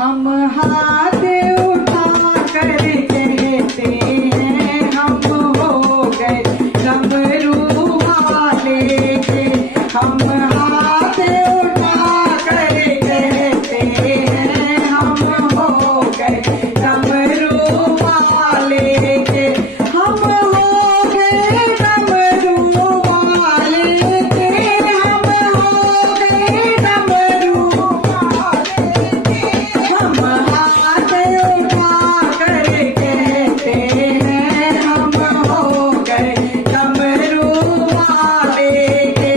हम हाथ उठा कर कहते हैं हम हो गए डमरू वाले के। हम हाथ उठा कर कहते हैं हम हो गए डमरू वाले के। हम हो गए डमरू वाले के। हम हो गए डमरू वाले के। हम हाथ उठा कर कहते हैं हम हो गए डमरू वाले के।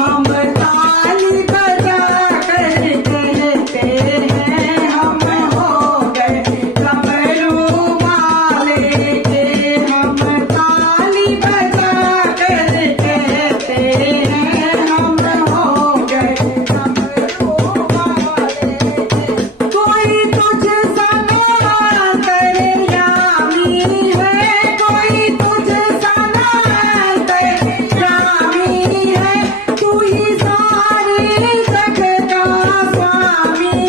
हम ताली बजा कर कहते हैं हम हो गए डमरू वाले के। हम ताली बजा कर कहते हैं हम हो गए डमरू वाले के। कोई तुझसा ना अंतर्यामी है। कोई तुझसा ना अंतर्यामी है। तू ही सारे जग का स्वामी